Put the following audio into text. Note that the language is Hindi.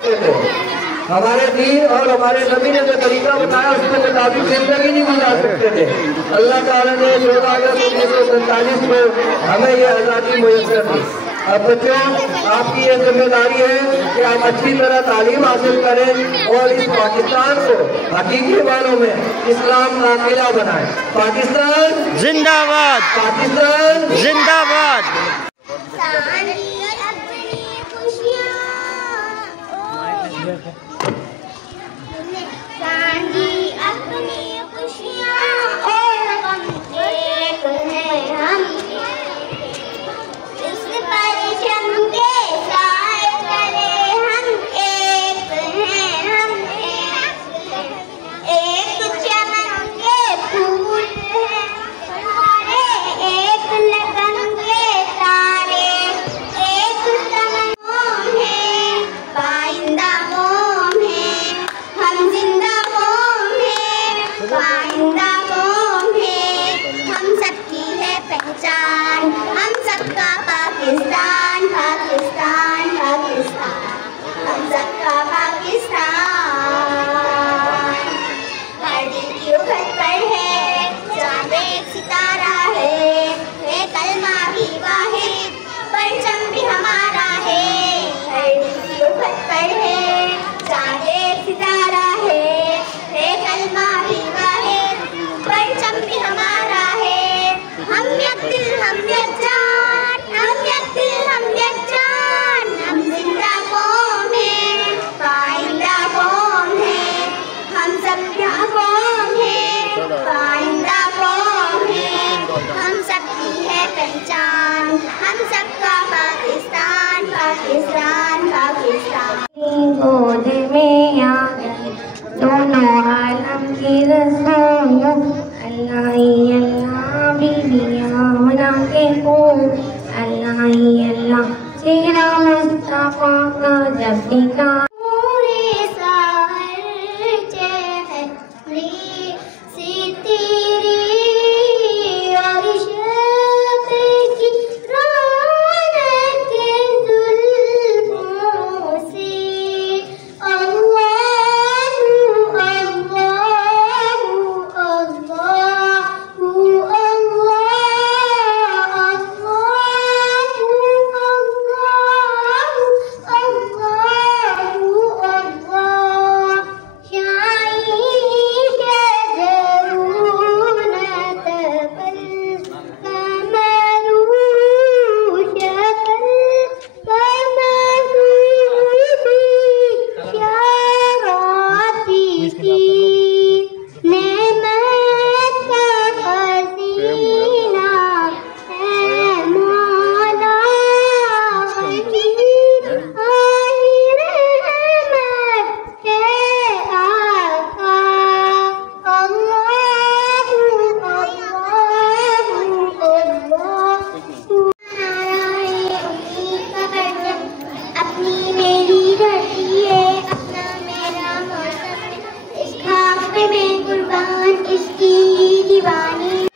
हमारे दीन और हमारे नबी ने जो तरीका बताया उसके मुताबिक जिंदगी नहीं गुजार सकते थे। अल्लाह ताला ने 14 अगस्त 1947 को हमें ये आज़ादी मुयस्सर दी। अब बच्चों, आपकी ये जिम्मेदारी है कि आप अच्छी तरह तालीम हासिल करें और इस पाकिस्तान को हकीकी मानों में इस्लाम का किला बनाएं। पाकिस्तान जिंदाबाद, पाकिस्तान जिंदाबाद। हम सबका पाकिस्तान, पाकिस्तान, पाकिस्तान, हम सबका पाकिस्तान। हर दिल की उखट पर है चांद एक सितारा है कलमा भी वाहिद, परचम भी हमारा है। हर दिल की उखट पर है चांद एक सितारा है कलमा भी वाहिद, परचम भी हमारा है। हम एक दिल, हम एक जान, हम एक दिल, हम एक जान, हम जिंदा कौम है, पाइंदा कौम है, हम सब क्या कौम है, पाइंदा कौम है, हम सबकी है पहचान, हम सबका पाकिस्तान, पाकिस्तान, पाकिस्तान। गोद में आ गए दोनों आलम की रसूल, अल्लाह ही अल्लाह बीबियाँ बना के खूब, अल्लाह ही अल्लाह चेहरा मुस्तफा का जब दिखा। पूरे साहर चेहरे से तेरी और शब की रौनक जुल्फों से, अल्लाहु अल्लाहु अल्लाहु इसकी दीवानी।